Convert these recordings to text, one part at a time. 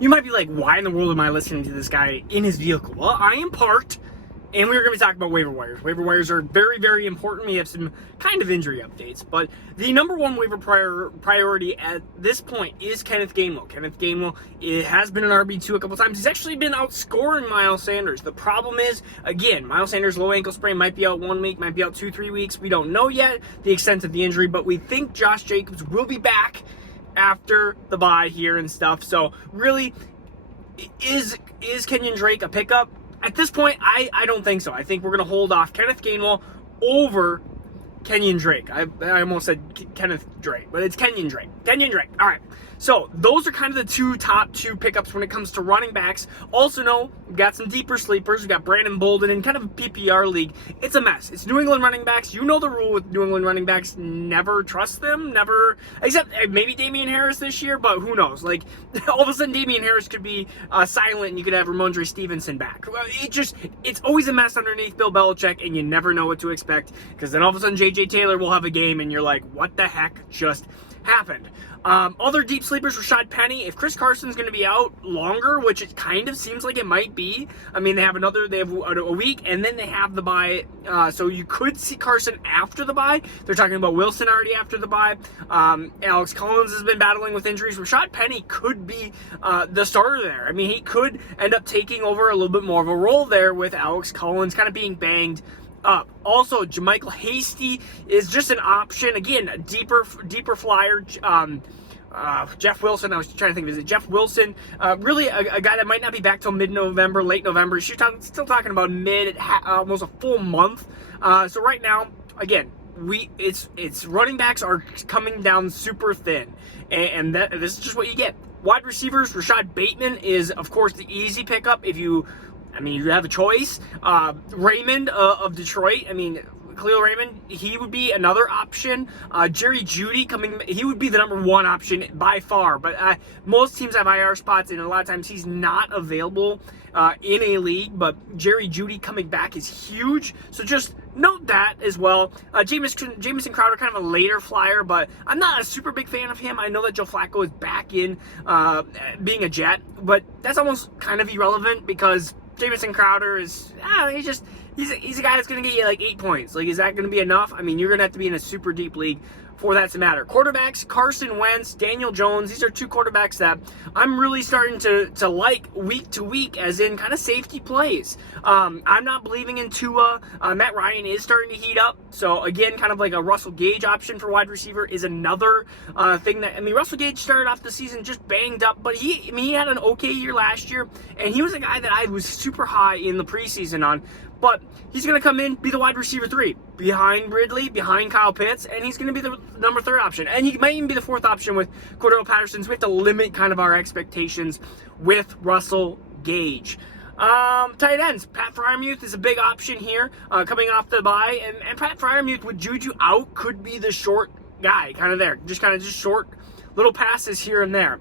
You might be like, why in the world am I listening to this guy in his vehicle? Well, I am parked, and we're going to be talking about waiver wires. Waiver wires are very, very important. We have some kind of injury updates, but the number one waiver priority at this point is Kenneth Gainwell. Kenneth Gainwell, it has been an RB2 a couple times. He's actually been outscoring Miles Sanders. The problem is, again, Miles Sanders' low ankle sprain might be out 1 week, might be out 2-3 weeks. We don't know yet the extent of the injury, but we think Josh Jacobs will be back after the bye here and stuff. So really, is Kenyan Drake a pickup? At this point, I don't think so. I think we're going to hold off Kenneth Gainwell over Kenyan Drake. I almost said Kenneth Drake, but it's Kenyan Drake. Kenyan Drake. All right. So those are kind of the top two pickups when it comes to running backs. Also know we've got some deeper sleepers. We've got Brandon Bolden in kind of a PPR league. It's a mess. It's New England running backs. You know the rule with New England running backs. Never trust them. Never. Except maybe Damian Harris this year, but who knows? Like, all of a sudden Damian Harris could be silent and you could have Ramondre Stevenson back. It's always a mess underneath Bill Belichick, and you never know what to expect, because then all of a sudden J.J. Taylor will have a game and you're like, what the heck just happened? Other deep sleepers, Rashad Penny. If Chris Carson's going to be out longer, which it kind of seems like it might be, I mean, they have a week, and then they have the bye, so you could see Carson after the bye. They're talking about Wilson already after the bye. Alex Collins has been battling with injuries. Rashad Penny could be the starter there. I mean, he could end up taking over a little bit more of a role there with Alex Collins kind of being banged up. Also, Jermichael Hasty is just an option. Again, a deeper flyer. Jeff Wilson, I was trying to think of, is it Jeff Wilson? Really a guy that might not be back till mid-November, late November. She's still talking about almost a full month. So right now, again, it's running backs are coming down super thin, and this is just what you get. Wide receivers, Rashad Bateman is, of course, the easy pickup if you have a choice. Raymond of Detroit, Khalil Raymond, he would be another option. Jerry Jeudy he would be the number one option by far. But most teams have IR spots, and a lot of times he's not available in a league. But Jerry Jeudy coming back is huge. So just note that as well. Jameson Crowder, kind of a later flyer, but I'm not a super big fan of him. I know that Joe Flacco is back in being a Jet, but that's almost kind of irrelevant because Jameson Crowder is, he's a guy that's going to get you like 8 points. Like, is that going to be enough? I mean, you're going to have to be in a super deep league for that to matter. Quarterbacks, Carson Wentz, Daniel Jones. These are two quarterbacks that I'm really starting to like week to week, as in kind of safety plays. I'm not believing in Tua. Matt Ryan is starting to heat up. So, again, kind of like a Russell Gage option for wide receiver is another thing that, Russell Gage started off the season just banged up, but he had an okay year last year, and he was a guy that I was super high in the preseason on. But he's going to come in, be the wide receiver 3, behind Ridley, behind Kyle Pitts, and he's going to be the number 3 option. And he might even be the 4th option with Cordell Patterson, so we have to limit kind of our expectations with Russell Gage. Tight ends, Pat Freiermuth is a big option here, coming off the bye, and Pat Freiermuth with Juju out could be the short guy, kind of there, just short little passes here and there.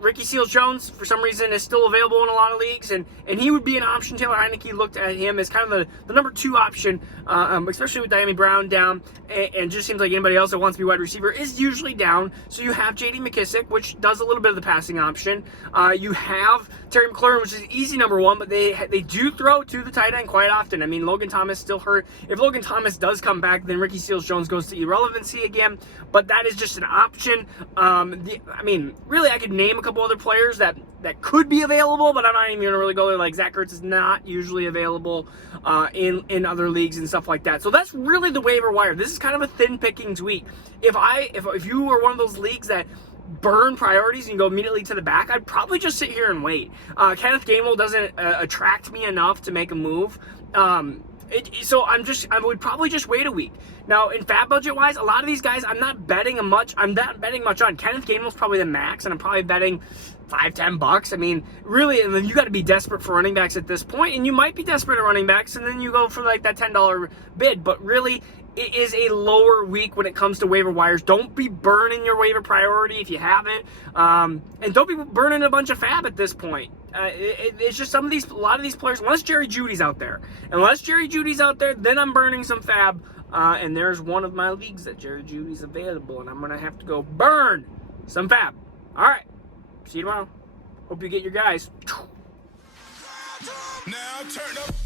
Ricky Seals-Jones, for some reason, is still available in a lot of leagues, and he would be an option. Taylor Heineke looked at him as kind of the number 2 option, especially with Diami Brown down, and just seems like anybody else that wants to be wide receiver is usually down. So you have J.D. McKissick, which does a little bit of the passing option. You have Terry McLaurin, which is easy number 1, but they do throw to the tight end quite often. Logan Thomas still hurt. If Logan Thomas does come back, then Ricky Seals-Jones goes to irrelevancy again, but that is just an option. Really, I could name a couple other players that could be available, but I'm not even going to really go there. Like Zach Ertz is not usually available in other leagues and stuff like that. So that's really the waiver wire. This is kind of a thin pickings week. If you are one of those leagues that burn priorities and go immediately to the back, I'd probably just sit here and wait. Kenneth Gainwell doesn't attract me enough to make a move. So I would probably just wait a week. Now, in fab budget wise, a lot of these guys, I'm not betting much on. Kenneth Gainwell's probably the max, and I'm probably betting $5-10. Really, and then you got to be desperate for running backs at this point, and you might be desperate at running backs, and then you go for like that $10 bid. But really, it is a lower week when it comes to waiver wires. Don't be burning your waiver priority if you haven't, and don't be burning a bunch of fab at this point. It's just a lot of these players, unless Jerry Jeudy's out there, then I'm burning some fab, and there's one of my leagues that Jerry Jeudy's available, and I'm going to have to go burn some fab. All right, see you tomorrow. Hope you get your guys. Now turn up.